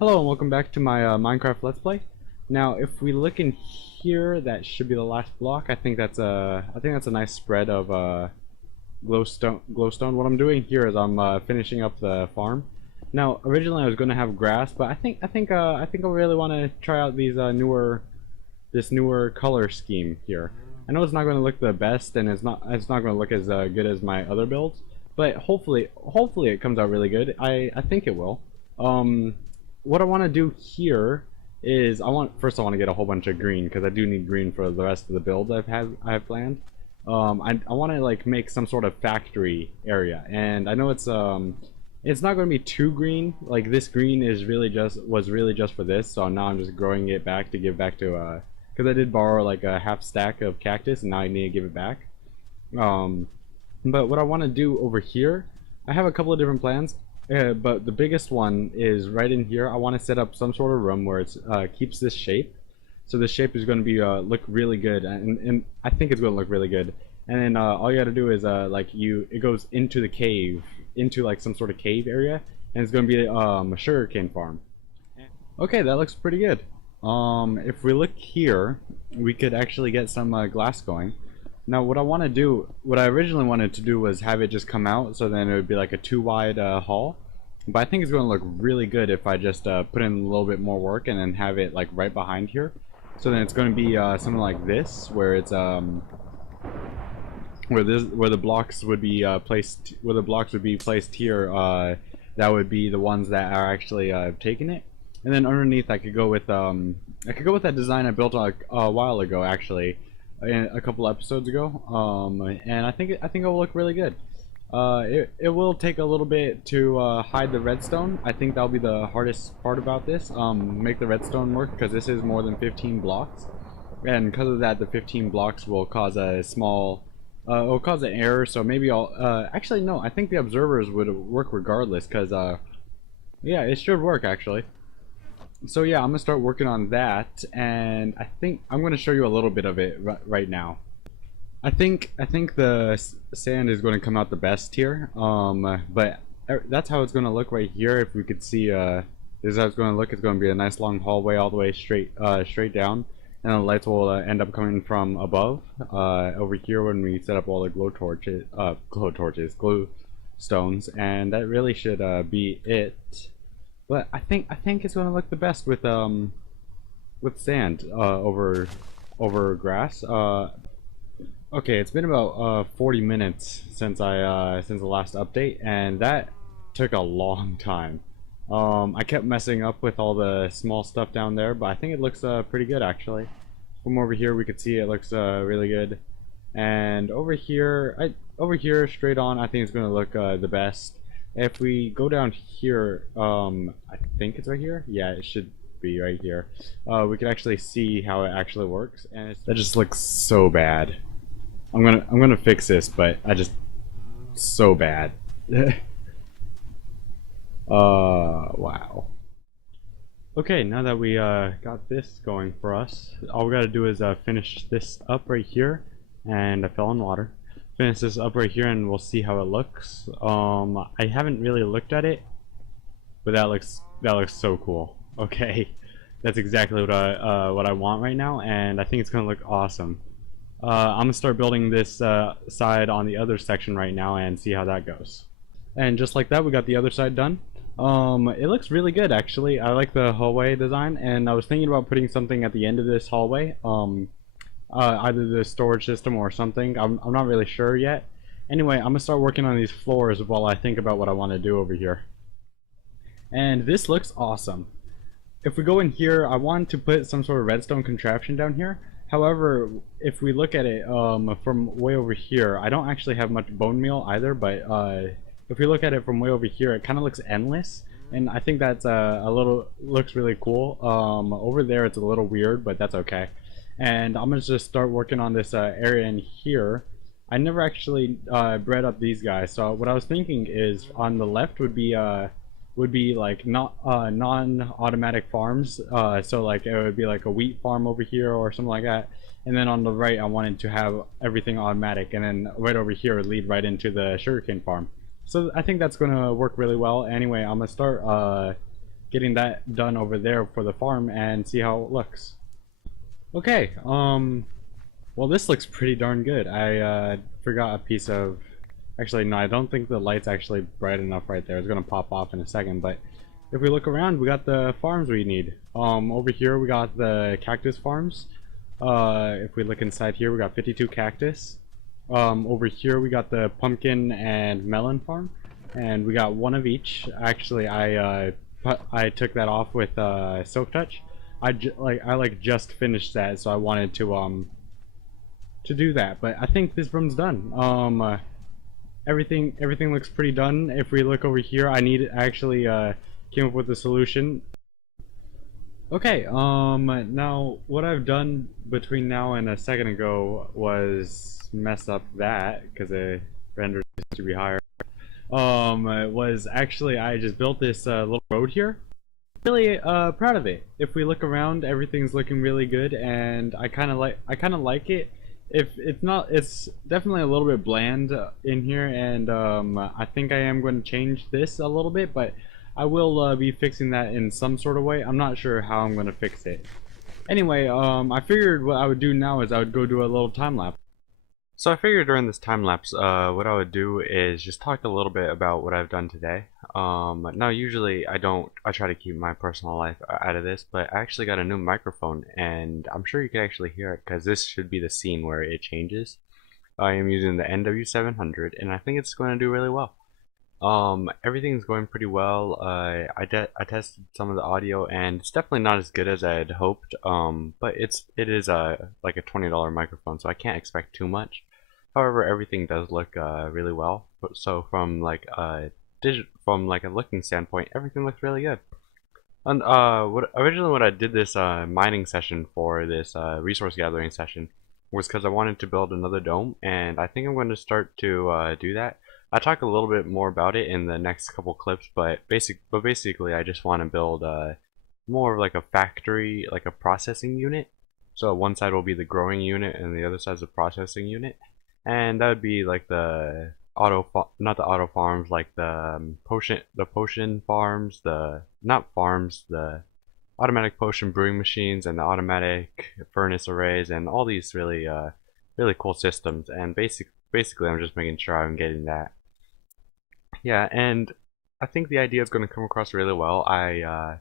Hello and welcome back to my Minecraft Let's Play. Now, if we look in here, that should be the last block. I think that's a nice spread of glowstone. Glowstone. What I'm doing here is I'm finishing up the farm. Now, originally I was going to have grass, but I think I really want to try out these this newer color scheme here. I know it's not going to look the best, and it's not going to look as good as my other builds, but hopefully it comes out really good. I think it will. What I want to do here is I want to get a whole bunch of green because I do need green for the rest of the build I've planned. I want to like make some sort of factory area, and I know it's not going to be too green. Like this green was really just for this, so now I'm just growing it back to give back to because I did borrow like a half stack of cactus, and now I need to give it back. But what I want to do over here, I have a couple of different plans. But the biggest one is right in here. I want to set up some sort of room where it keeps this shape. So this shape is going to be look really good, and I think it's going to look really good. And then all you got to do is it goes into the cave, into like some sort of cave area, and it's going to be a sugarcane farm. Okay, that looks pretty good. If we look here, we could actually get some glass going. Now what I originally wanted to do was have it just come out, so then it would be like a 2 wide hall. But I think it's going to look really good if I just put in a little bit more work and then have it like right behind here. So then it's going to be something like this, where it's where the blocks would be placed here. That would be the ones that are actually taking it. And then underneath I could go with that design I built a while ago, actually. A couple episodes ago, and I think it will look really good. It will take a little bit to hide the redstone. I think that'll be the hardest part about this. Make the redstone work, because this is more than 15 blocks, and because of that, the 15 blocks will cause a small, will cause an error. So maybe I'll actually no. I think the observers would work regardless, because yeah, it should work actually. So yeah, I'm gonna start working on that, and I think I'm gonna show you a little bit of it right now. I think the sand is going to come out the best here, but that's how it's going to look right here. If we could see, this is how it's going to look. It's going to be a nice long hallway all the way straight down, and the lights will end up coming from above over here when we set up all the glow stones, and that really should be it. But I think it's going to look the best with sand over grass. Okay, it's been about 40 minutes since since the last update, and that took a long time. I kept messing up with all the small stuff down there, but I think it looks pretty good actually. From over here we could see it looks really good, and over here straight on, I think it's going to look the best. If we go down here, I think it's right here. Yeah, it should be right here. We can actually see how it actually works, and that just looks so bad. I'm gonna fix this, but so bad. Wow. Okay, now that we got this going for us, all we gotta do is finish this up right here, and I fell in water. Finish this up right here, and we'll see how it looks. I haven't really looked at it, but that looks so cool. Okay, that's exactly what I want right now, and I think it's gonna look awesome. I'm gonna start building this side on the other section right now and see how that goes. And just like that, we got the other side done. It looks really good actually. I like the hallway design, and I was thinking about putting something at the end of this hallway. Either the storage system or something. I'm not really sure yet. Anyway, I'm gonna start working on these floors while I think about what I want to do over here. And this looks awesome. If we go in here, I want to put some sort of redstone contraption down here. However, if we look at it from way over here, I don't actually have much bone meal either, but if we look at it from way over here, it kind of looks endless, and I think that's looks really cool. Over there it's a little weird, but that's okay. And I'm gonna just start working on this area in here. I never actually bred up these guys, so what I was thinking is on the left would be like non-automatic farms, so like it would be like a wheat farm over here or something like that, and then on the right I wanted to have everything automatic, and then right over here would lead right into the sugarcane farm. So I think that's gonna work really well. Anyway, I'm gonna start getting that done over there for the farm and see how it looks. Okay, well, this looks pretty darn good. I forgot a piece of. Actually, no, I don't think the light's actually bright enough right there. It's gonna pop off in a second, but if we look around, we got the farms we need. Over here we got the cactus farms. If we look inside here, we got 52 cactus. Over here we got the pumpkin and melon farm, and we got one of each. Actually, I took that off with Silk Touch. I just finished that, so I wanted to do that. But I think this room's done. Everything looks pretty done. If we look over here, I actually came up with a solution. Okay, now what I've done between now and a second ago was mess up that because it rendered to be higher. Was actually I just built this little road here. Really proud of it. If we look around, everything's looking really good, and I kind of like it. If it's not, it's definitely a little bit bland in here, and I think I am going to change this a little bit, but I will be fixing that in some sort of way. I'm not sure how I'm going to fix it. Anyway, I figured what I would do now is I would go do a little time lapse. So I figured during this time lapse, what I would do is just talk a little bit about what I've done today. Now usually I try to keep my personal life out of this, but I actually got a new microphone, and I'm sure you can actually hear it because this should be the scene where it changes. I am using the NW700, and I think it's going to do really well. Everything's going pretty well. I tested some of the audio, and it's definitely not as good as I had hoped. But it is like a $20 microphone, so I can't expect too much. However, everything does look really well. So from like a looking standpoint, everything looks really good. And originally what I did this mining session for, this resource gathering session, was because I wanted to build another dome, and I think I'm going to start to do that. I'll talk a little bit more about it in the next couple clips, but basically I just want to build more of like a factory, like a processing unit. So one side will be the growing unit, and the other side is the processing unit. And that would be like the not the auto farms, like the potion farms, the automatic potion brewing machines, and the automatic furnace arrays, and all these really cool systems. And basically I'm just making sure I'm getting that. Yeah, and I think the idea is going to come across really well. I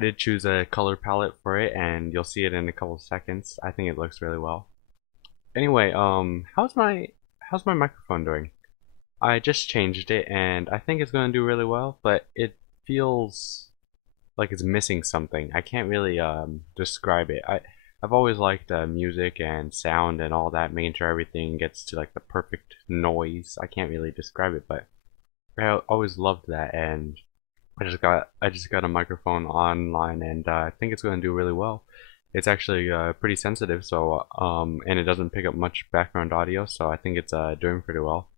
did choose a color palette for it, and you'll see it in a couple of seconds. I think it looks really well. Anyway, how's my microphone doing? I just changed it, and I think it's going to do really well, but it feels like it's missing something. I can't really describe it. I've always liked music and sound and all that, making sure everything gets to like the perfect noise. I can't really describe it, but I always loved that, and I just got a microphone online, and I think it's going to do really well. It's actually pretty sensitive, so and it doesn't pick up much background audio, so I think it's doing pretty well.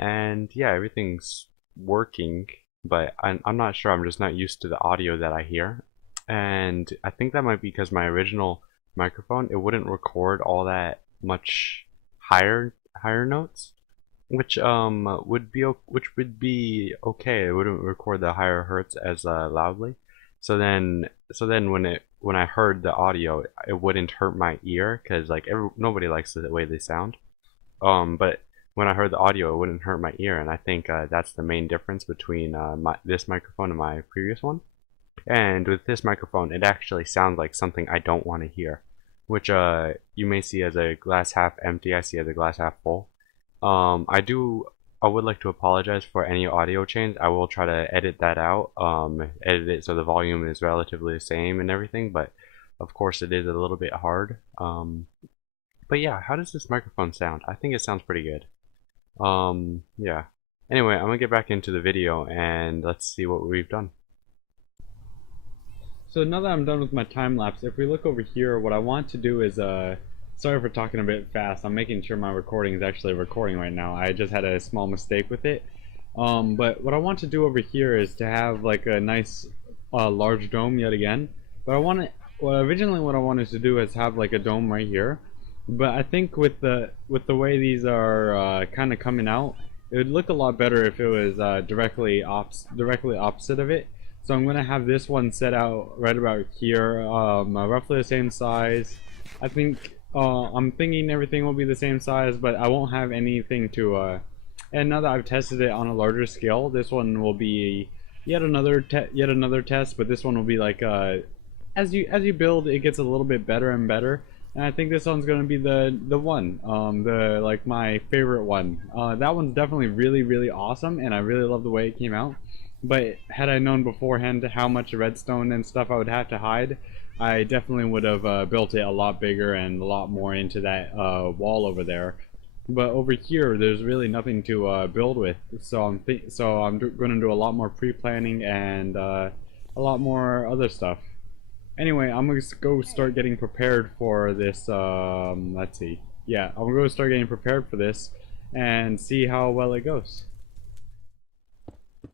And yeah, everything's working, but I'm not sure. I'm just not used to the audio that I hear, and I think that might be because my original microphone, it wouldn't record all that much higher notes, which would be okay. It wouldn't record the higher hertz as loudly. So then when I heard the audio, it wouldn't hurt my ear, because like nobody likes the way they sound. But when I heard the audio, it wouldn't hurt my ear, and I think that's the main difference between this microphone and my previous one. And with this microphone, it actually sounds like something I don't want to hear, which you may see as a glass half empty. I see as a glass half full. I would like to apologize for any audio change. I will try to edit that out, edit it so the volume is relatively the same and everything, but of course it is a little bit hard. But yeah, how does this microphone sound? I think it sounds pretty good. Yeah. Anyway, I'm gonna get back into the video and let's see what we've done. So now that I'm done with my time lapse, if we look over here, what I want to do is sorry for talking a bit fast. I'm making sure my recording is actually recording right now. I just had a small mistake with it. But what I want to do over here is to have like a nice large dome yet again. But originally what I wanted to do is have like a dome right here. But I think with the way these are kind of coming out, it would look a lot better if it was directly opposite of it. So I'm gonna have this one set out right about here, roughly the same size. I think I'm thinking everything will be the same size, but I won't have anything to. And now that I've tested it on a larger scale, this one will be yet another test. But this one will be like as you build, it gets a little bit better and better. And I think this one's gonna be the one, the like my favorite one. That one's definitely really awesome, and I really love the way it came out. But had I known beforehand how much redstone and stuff I would have to hide, I definitely would have built it a lot bigger and a lot more into that wall over there. But over here, there's really nothing to build with, so I'm going to do a lot more pre-planning and a lot more other stuff. Anyway, I'm going to go start getting prepared for this. Let's see. Yeah, I'm going to start getting prepared for this and see how well it goes.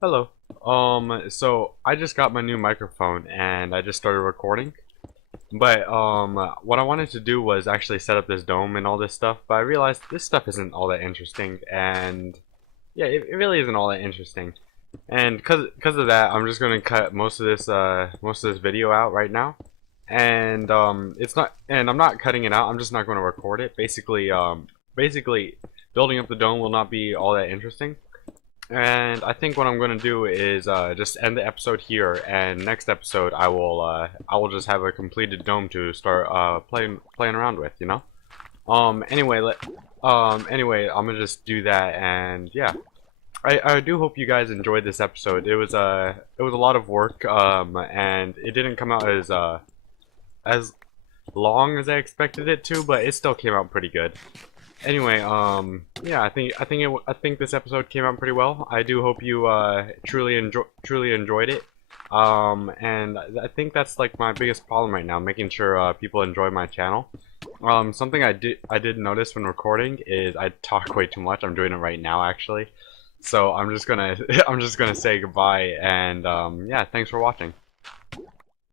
Hello. So I just got my new microphone and I just started recording. But what I wanted to do was actually set up this dome and all this stuff, but I realized this stuff isn't all that interesting, and yeah, it really isn't all that interesting. And cause of that, I'm just gonna cut most of this video out right now. And I'm not cutting it out. I'm just not going to record it. Basically, building up the dome will not be all that interesting. And I think what I'm gonna do is just end the episode here, and next episode I will just have a completed dome to start playing around with, you know. Anyway, I'm gonna just do that, and yeah, I do hope you guys enjoyed this episode. It was a lot of work, and it didn't come out as long as I expected it to, but it still came out pretty good. Anyway, yeah, I think this episode came out pretty well. I do hope you truly enjoyed it. And I think that's like my biggest problem right now, making sure people enjoy my channel. Something I did notice when recording is I talk way too much. I'm doing it right now actually. So I'm just gonna say goodbye, and yeah, thanks for watching.